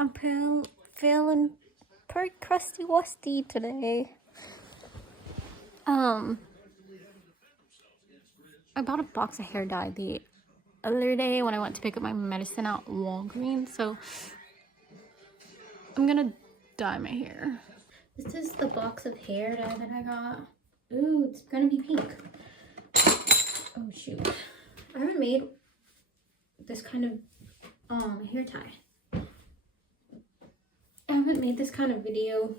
I'm feeling pretty crusty wusty today. I bought a box of hair dye the other day when I went to pick up my medicine at Walgreens, so I'm gonna dye my hair. This is the box of hair dye that I got. Ooh, it's gonna be pink. Oh shoot. I haven't made this kind of hair tie. I haven't made this kind of video,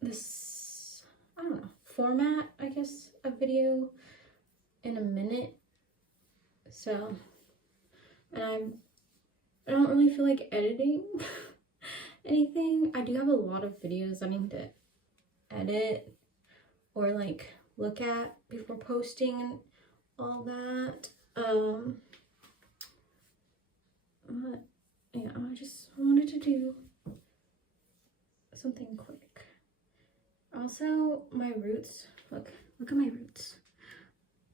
this, I don't know, format, I guess, of video in a minute. So, and I don't really feel like editing anything. I do have a lot of videos I need to edit or like look at before posting and all that. But yeah, I just wanted to do something quick. Also, my roots, look at my roots.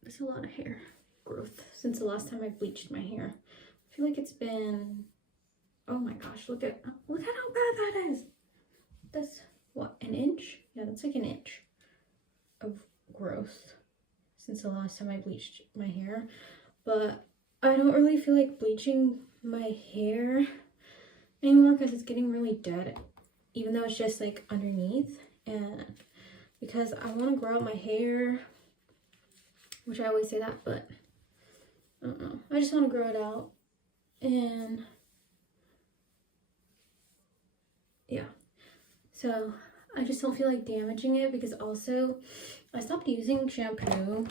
There's a lot of hair growth since the last time I bleached my hair. I feel like it's been, oh my gosh, look at how bad that is. That's what, an inch? Yeah, that's like an inch of growth since the last time I bleached my hair. But I don't really feel like bleaching my hair anymore because it's getting really dead, even though it's just like underneath. And because I want to grow out my hair, which I always say that, but I don't know, I just want to grow it out. And yeah, so I just don't feel like damaging it, because also I stopped using shampoo.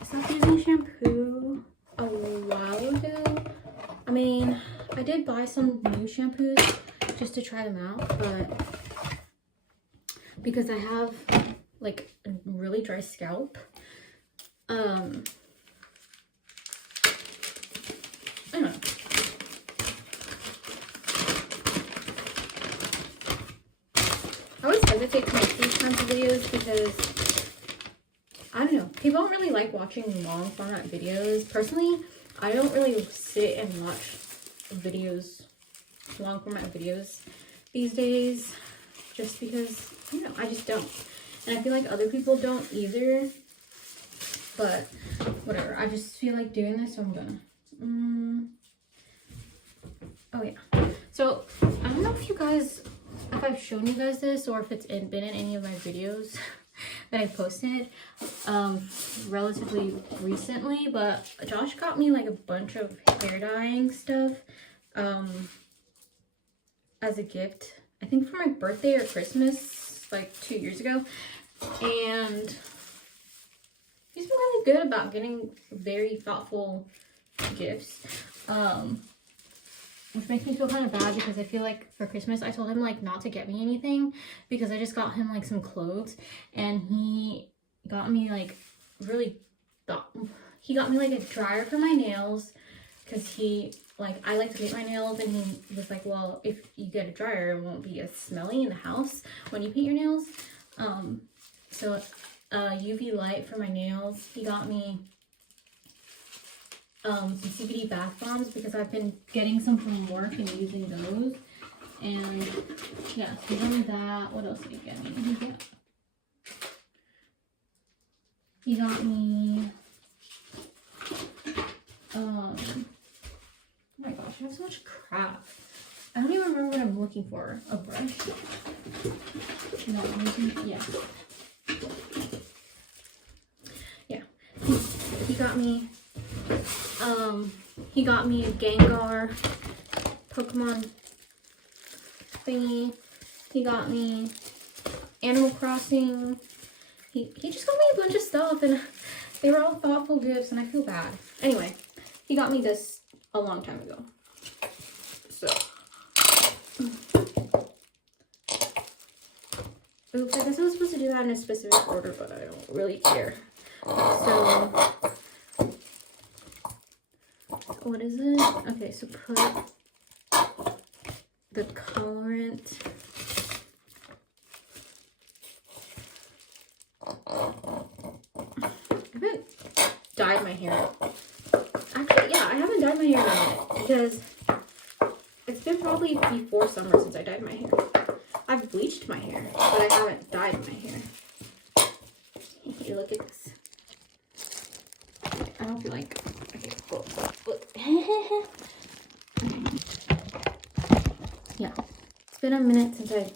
I stopped using shampoo a while ago. I mean, I did buy some new shampoos just to try them out, but because I have like a really dry scalp, I don't know. I always hesitate to make these kinds of videos because, I don't know, people don't really like watching long format videos. Personally, I don't really sit and watch videos, long format videos these days, just because, you know, I just don't. And I feel like other people don't either, but whatever. I just feel like doing this, so I'm gonna. Oh yeah. So I don't know if I've shown you guys this, or if it's been in any of my videos that I posted relatively recently, but Josh got me like a bunch of hair dyeing stuff as a gift, I think for my birthday or Christmas, like 2 years ago. And he's been really good about getting very thoughtful gifts, which makes me feel kind of bad, because I feel like for Christmas I told him like not to get me anything, because I just got him like some clothes, and he got me like he got me like a dryer for my nails, because I like to paint my nails, and he was like, well, if you get a dryer, it won't be as smelly in the house when you paint your nails. So UV light for my nails. He got me some CBD bath bombs, because I've been getting some from work and using those. And yeah, he got me that. What else did he get me? He got me oh my gosh, I have so much crap. I don't even remember what I'm looking for. A brush? No, I'm using, yeah. Yeah. He got me a Gengar Pokemon thingy. He got me Animal Crossing. He just got me a bunch of stuff, and they were all thoughtful gifts, and I feel bad. Anyway, he got me this a long time ago. So, oops, I guess I was supposed to do that in a specific order, but I don't really care. So, what is it? Okay, so put the colorant. I haven't dyed my hair Actually, yeah, I haven't dyed my hair in a minute because it's been probably before summer since I dyed my hair. I've bleached my hair, but I haven't dyed my hair. Hey, look at this. I don't feel like. Okay, look. Yeah, it's been a minute since I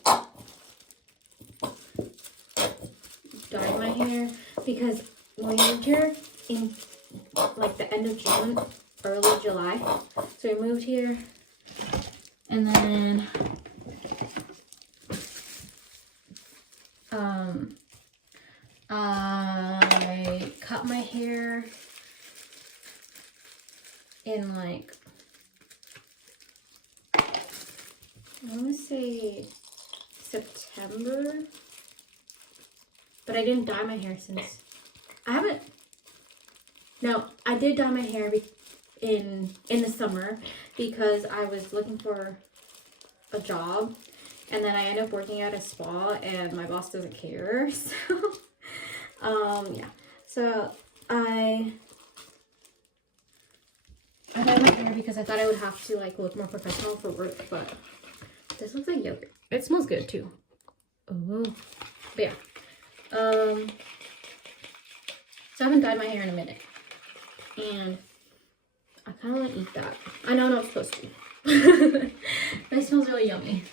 dyed my hair because we moved here in like the end of June, early July. So we moved here, and then I cut my hair in like, I want to say September, but I didn't dye my hair since, I did dye my hair in the summer because I was looking for a job, and then I ended up working at a spa and my boss doesn't care, so yeah, so I dyed my hair because I thought I would have to like look more professional for work, but this looks like yogurt. It smells good too. Oh, but yeah, so I haven't dyed my hair in a minute, and I kind of want to eat that. I know I'm not supposed to, but it smells really yummy.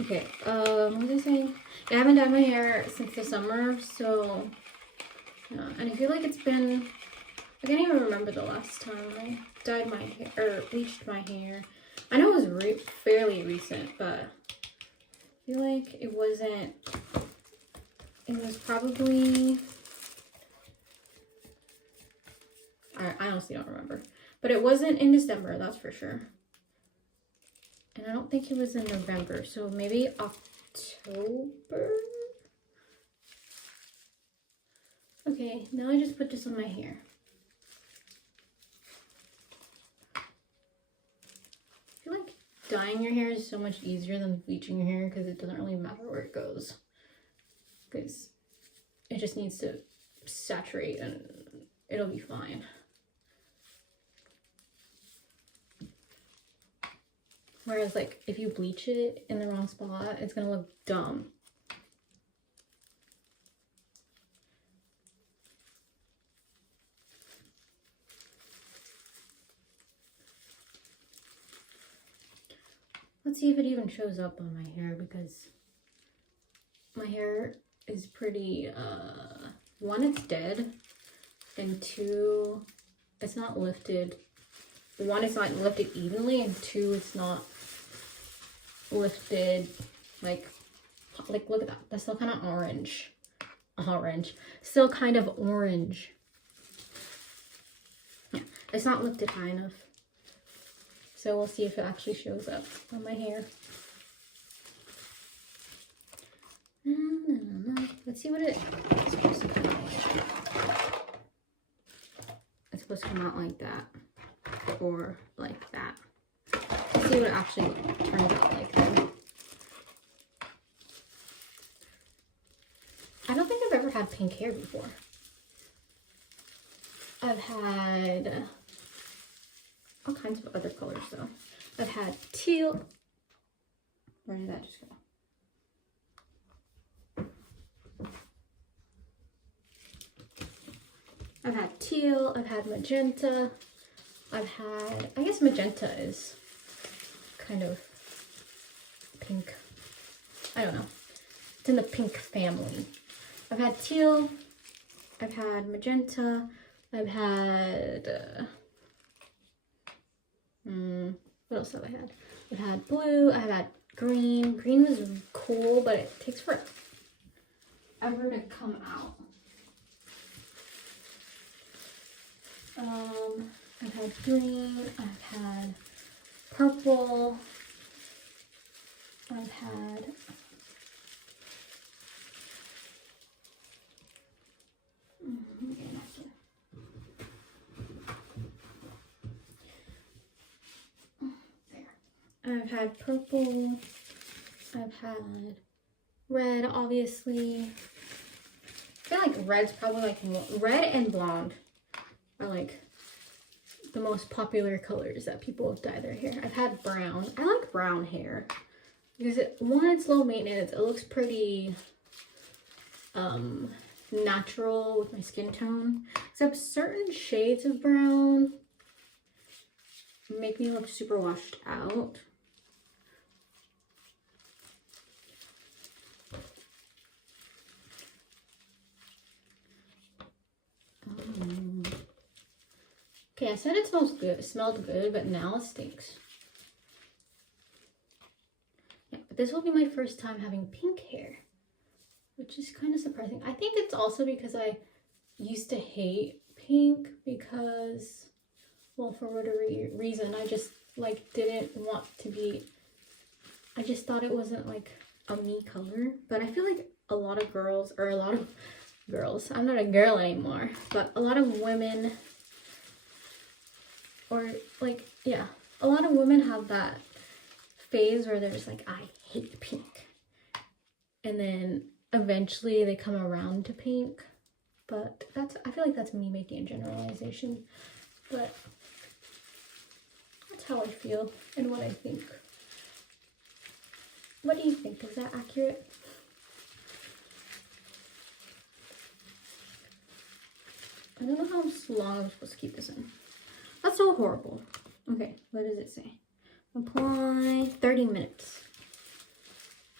Okay, what was I saying? Yeah, I haven't dyed my hair since the summer, so, yeah, and I feel like it's been, I can't even remember the last time I dyed my hair, or bleached my hair. I know it was fairly recent, but I feel like it wasn't, it was probably, I honestly don't remember, but it wasn't in December, that's for sure. And I don't think it was in November, so maybe October? Okay, now I just put this on my hair. I feel like dyeing your hair is so much easier than bleaching your hair because it doesn't really matter where it goes. Because it just needs to saturate and it'll be fine. Whereas, like, if you bleach it in the wrong spot, it's gonna look dumb. Let's see if it even shows up on my hair, because my hair is pretty, one, it's dead, and two, it's not lifted. One, it's not lifted evenly, and two, it's not lifted like look at that, that's still kind of orange, still kind of orange. Yeah, it's not lifted high enough, so we'll see if it actually shows up on my hair. Let's see what it's supposed to come out like. It's supposed to come out like that or like that. Let's see what it actually turns out like then. I don't think I've ever had pink hair before. I've had all kinds of other colors though. I've had teal. Where did that just go? I've had teal, I've had magenta, I've had, I guess magenta is kind of pink. I don't know. It's in the pink family. I've had teal, I've had magenta, I've had, what else have I had? I've had blue, I've had green. Green was cool, but it takes forever to come out. I've had green, I've had purple, I've had I've had purple, I've had red, obviously. I feel like red's probably like red and blonde are like the most popular colors that people dye their hair. I've had brown. I like brown hair because one, it's low maintenance. It looks pretty natural with my skin tone. Except certain shades of brown make me look super washed out. Okay, I said it smells good. It smelled good, but now it stinks. Yeah, but this will be my first time having pink hair, which is kind of surprising. I think it's also because I used to hate pink because, well, for whatever reason, I just like didn't want to be, I just thought it wasn't like a me color. But I feel like a lot of girls, or a lot of girls, I'm not a girl anymore, but a lot of women, or like, yeah, a lot of women have that phase where they're just like, I hate pink. And then eventually they come around to pink. But that's, I feel like that's me making a generalization. But that's how I feel and what I think. What do you think? Is that accurate? I don't know how long I'm supposed to keep this in. That's so horrible. Okay, what does it say? Apply 30 minutes.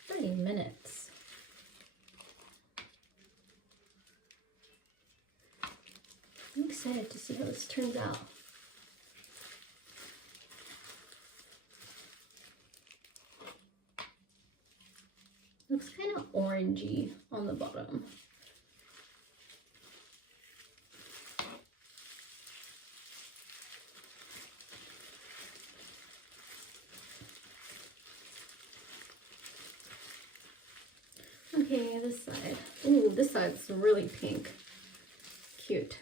30 minutes. I'm excited to see how this turns out. Looks kind of orangey on the bottom. Okay, this side. Ooh, this side's really pink. Cute.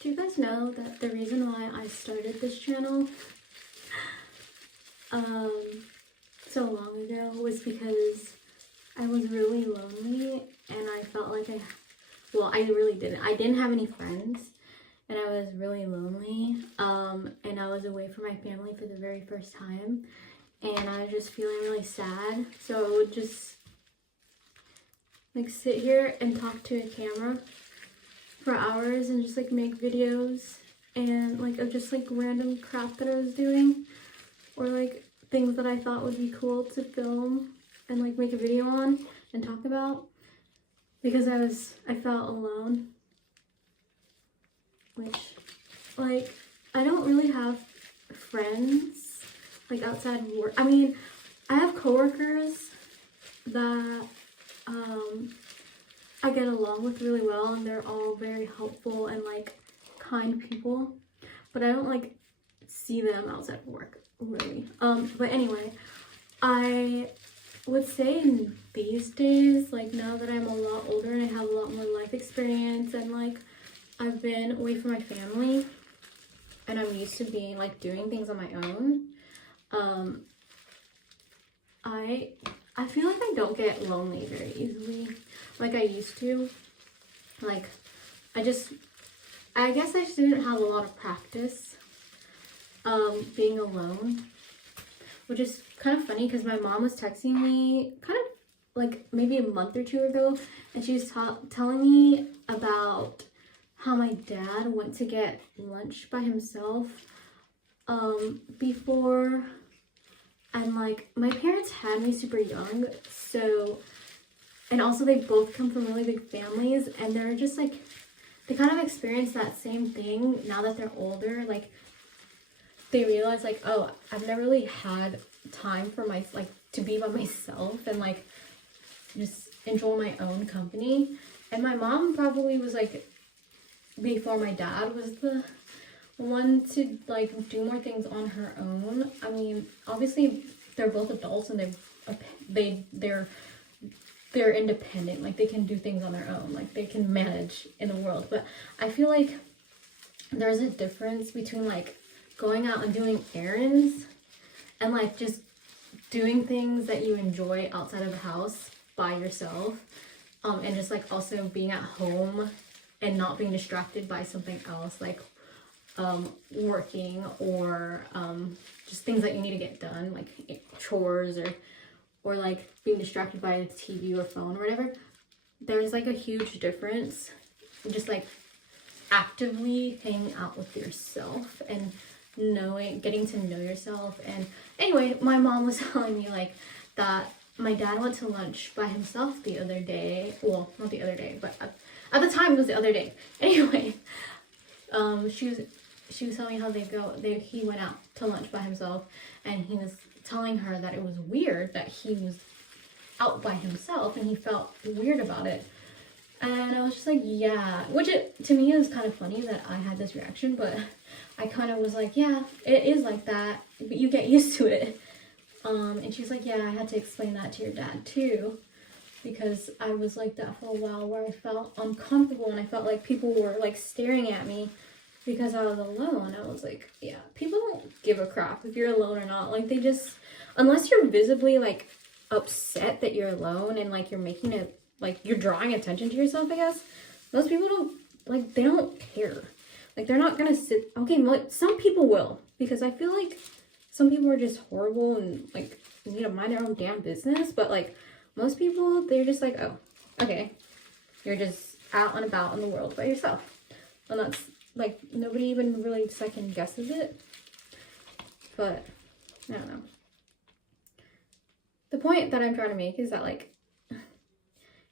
Do you guys know that the reason why I started this channel so long ago was because I was really lonely and I felt like I really didn't. I didn't have any friends and I was really lonely and I was away from my family for the very first time and I was just feeling really sad. So I would just like sit here and talk to a camera for hours and just like make videos and like of just like random crap that I was doing or like things that I thought would be cool to film and like make a video on and talk about because I felt alone, which like I don't really have friends like outside of work. I mean, I have coworkers that I get along with really well and they're all very helpful and like kind people, but I don't like see them outside of work really. But anyway, I would say in these days, like now that I'm a lot older and I have a lot more life experience and like I've been away from my family and I'm used to being like doing things on my own, I feel like I don't get lonely very easily like I used to. Like I guess I just didn't have a lot of practice being alone, which is kind of funny because my mom was texting me kind of like maybe a month or two ago and she was telling me about how my dad went to get lunch by himself before. And like my parents had me super young, so, and also they both come from really big families and they're just like they kind of experience that same thing now that they're older. Like, they realize, like, oh, I've never really had time for my, like, to be by myself and, like, just enjoy my own company. And my mom probably was, like, before my dad was the one to, like, do more things on her own. I mean, obviously, they're both adults and they're independent. Like, they can do things on their own. Like, they can manage in the world. But I feel like there's a difference between, like, going out and doing errands and, like, just doing things that you enjoy outside of the house by yourself, and just, like, also being at home and not being distracted by something else, like working or just things that you need to get done, like chores, or like being distracted by the TV or phone or whatever. There's, like, a huge difference just, like, actively hanging out with yourself and getting to know yourself. And anyway, my mom was telling me, like, that my dad went to lunch by himself the other day. Well, not the other day, but at the time it was the other day. Anyway, she was telling me how he went out to lunch by himself, and he was telling her that it was weird that he was out by himself and he felt weird about it. And I was just like, yeah, which to me is kind of funny that I had this reaction, but I kind of was like, yeah, it is like that, but you get used to it. And she's like, yeah, I had to explain that to your dad too, because I was like that for a while, where I felt uncomfortable and I felt like people were, like, staring at me because I was alone. I was like, yeah, people don't give a crap if you're alone or not. Like, they just, unless you're visibly, like, upset that you're alone and, like, you're making it, like, you're drawing attention to yourself, I guess. Most people don't, like, they don't care. Like, they're not gonna sit, okay, some people will, because I feel like some people are just horrible and, like, need to mind their own damn business. But, like, most people, they're just like, oh, okay, you're just out and about in the world by yourself. And that's, like, nobody even really second guesses it. But, I don't know. The point that I'm trying to make is that, like,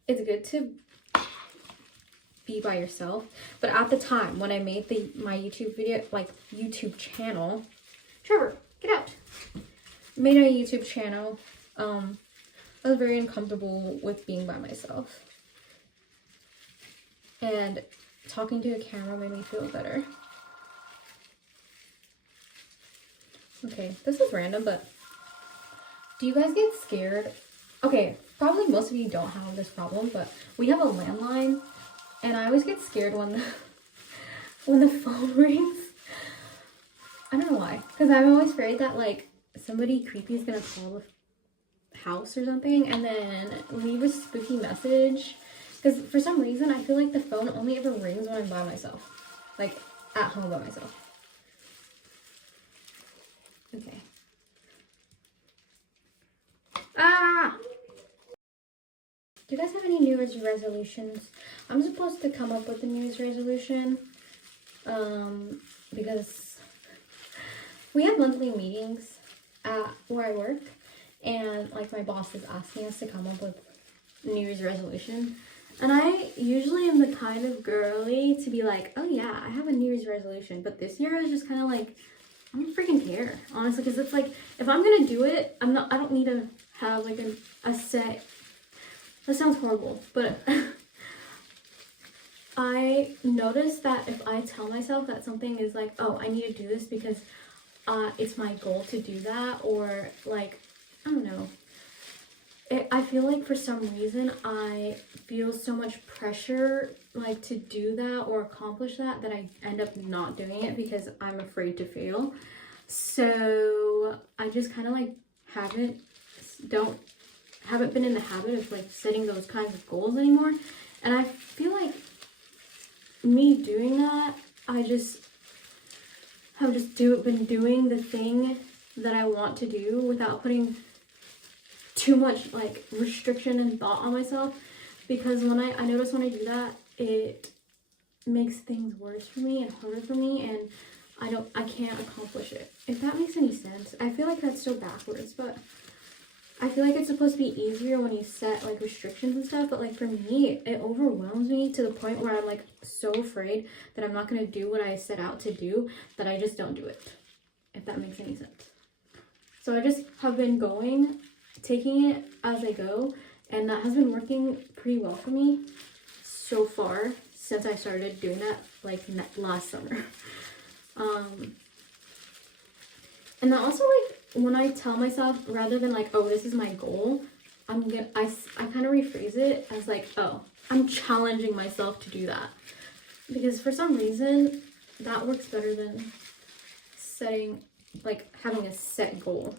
it's good to be by yourself. But at the time when I made my YouTube video, like, YouTube channel, Trevor, get out. Made a YouTube channel, I was very uncomfortable with being by myself. And talking to a camera made me feel better. Okay, this is random, but do you guys get scared? Okay, probably most of you don't have this problem, but we have a landline, and I always get scared when the phone rings. I don't know why, because I'm always afraid that, like, somebody creepy is gonna call the house or something and then leave a spooky message. Because for some reason I feel like the phone only ever rings when I'm by myself, like, at home by myself. Okay. Ah! Do you guys have any New Year's resolutions? I'm supposed to come up with a New Year's resolution, because we have monthly meetings at where I work, and, like, my boss is asking us to come up with New Year's resolution. And I usually am the kind of girly to be like, oh yeah, I have a New Year's resolution. But this year I was just kind of like, I don't freaking care, honestly, because it's like, if I'm gonna do it, I don't need to have, like, a set. That sounds horrible, but I noticed that if I tell myself that something is like, oh, I need to do this because it's my goal to do that, or, like, I don't know. I feel like for some reason I feel so much pressure, like, to do that or accomplish that I end up not doing it because I'm afraid to fail. So I just kind of, like, haven't been in the habit of, like, setting those kinds of goals anymore. And I feel like me doing that, I just have been doing the thing that I want to do without putting too much, like, restriction and thought on myself, because when I notice when I do that, it makes things worse for me and harder for me, and I can't accomplish it, if that makes any sense. I feel like that's so backwards, but I feel like it's supposed to be easier when you set like restrictions and stuff, but like for me, it overwhelms me to the point where I'm like so afraid that I'm not gonna do what I set out to do that I just don't do it, if that makes any sense. So I just have been taking it as I go, and that has been working pretty well for me so far since I started doing that like last summer. And then also like when I tell myself, rather than like, oh, this is my goal, I kind of rephrase it as like, oh, I'm challenging myself to do that. Because for some reason, that works better than having a set goal.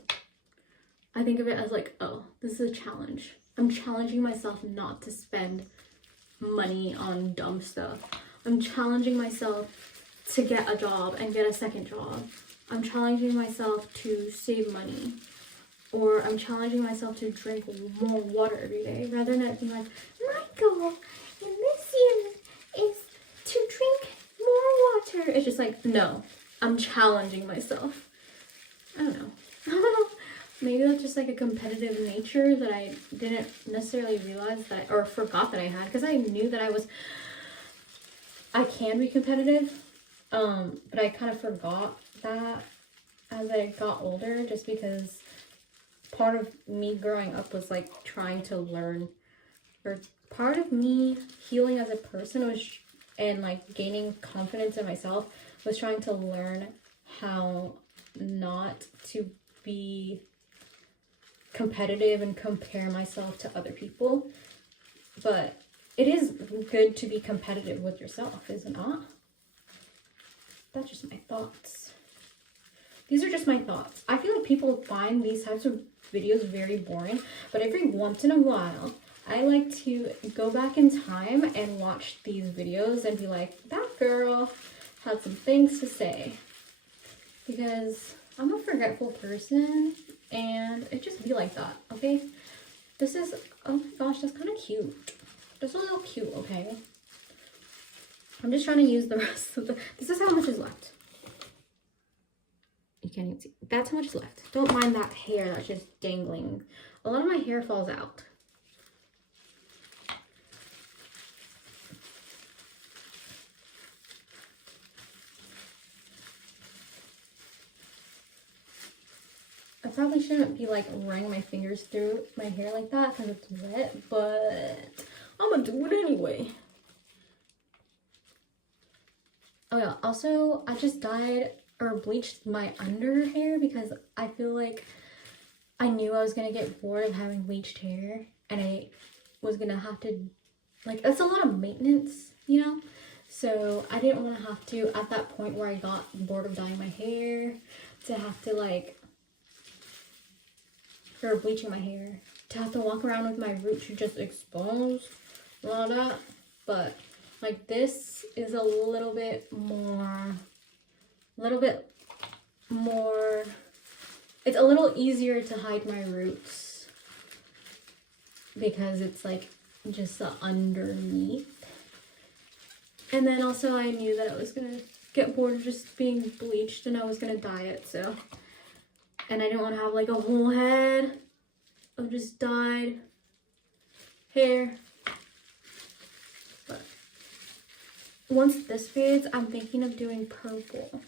I think of it as like, oh, this is a challenge. I'm challenging myself not to spend money on dumb stuff. I'm challenging myself to get a job and get a second job. I'm challenging myself to save money, or I'm challenging myself to drink more water every day, rather than being like, my goal in this year is to drink more water. It's just like, no, I'm challenging myself. I don't know. Maybe that's just like a competitive nature that I didn't necessarily realize or forgot that I had, because I knew that I can be competitive, but I kind of forgot that as I got older, just because part of me growing up was like trying to learn, or part of me healing as a person and like gaining confidence in myself was trying to learn how not to be competitive and compare myself to other people. But it is good to be competitive with yourself, is it not? That's just my thoughts. These are just my thoughts. I feel like people find these types of videos very boring, but every once in a while, I like to go back in time and watch these videos and be like, that girl had some things to say. Because I'm a forgetful person, and it just be like that, okay? This is, oh my gosh, that's kind of cute. That's a little cute, okay? I'm just trying to use the rest of this is how much is left. You can't even see. That's how much is left. Don't mind that hair that's just dangling. A lot of my hair falls out. I probably shouldn't be like running my fingers through my hair like that because it's wet, but I'm gonna do it anyway. Oh yeah, also I just dyed or bleached my under hair because I feel like I knew I was gonna get bored of having bleached hair, and I was gonna have to, like, that's a lot of maintenance, you know? So I didn't want to have to, at that point where I got bored of dyeing my hair, to have to like, or bleaching my hair, to have to walk around with my roots just exposed and all that. But like this is a little bit more, it's a little easier to hide my roots because it's like just the underneath. And then also I knew that I was gonna get bored of just being bleached and I was gonna dye it, so. And I didn't want to have like a whole head of just dyed hair. But once this fades, I'm thinking of doing purple,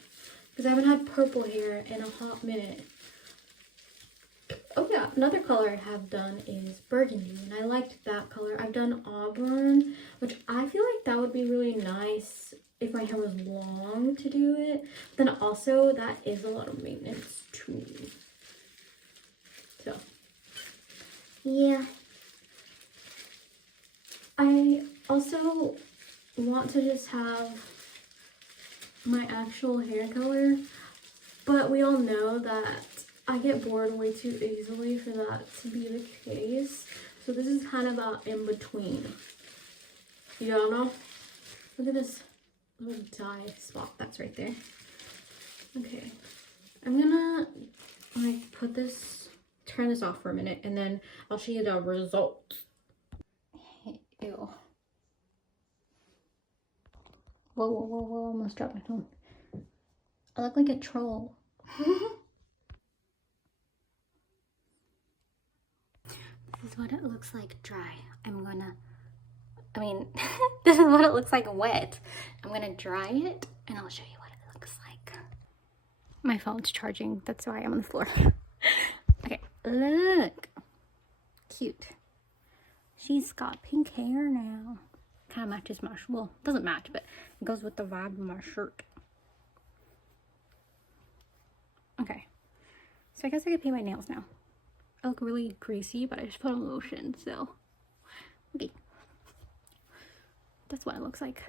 because I haven't had purple hair in a hot minute. Oh yeah, another color I have done is burgundy, and I liked that color. I've done auburn, which I feel like that would be really nice if my hair was long to do it. Then also that is a lot of maintenance too. So yeah. I also want to just have my actual hair color, but we all know that I get bored way too easily for that to be the case. So this is kind of in between. You all know? Look at this little dye spot that's right there. Okay. I'm gonna like turn this off for a minute, and then I'll show you the result. Ew. Whoa, whoa, whoa, whoa, almost dropped my phone. I look like a troll. This is what it looks like dry. This is what it looks like wet. I'm gonna dry it and I'll show you what it looks like. My phone's charging, that's why I'm on the floor. Okay, look. Cute. She's got pink hair now. Kind of matches my, well, it doesn't match, but it goes with the vibe of my shirt. Okay, so I guess I could paint my nails now. I look really greasy, but I just put on lotion, so okay. That's what it looks like.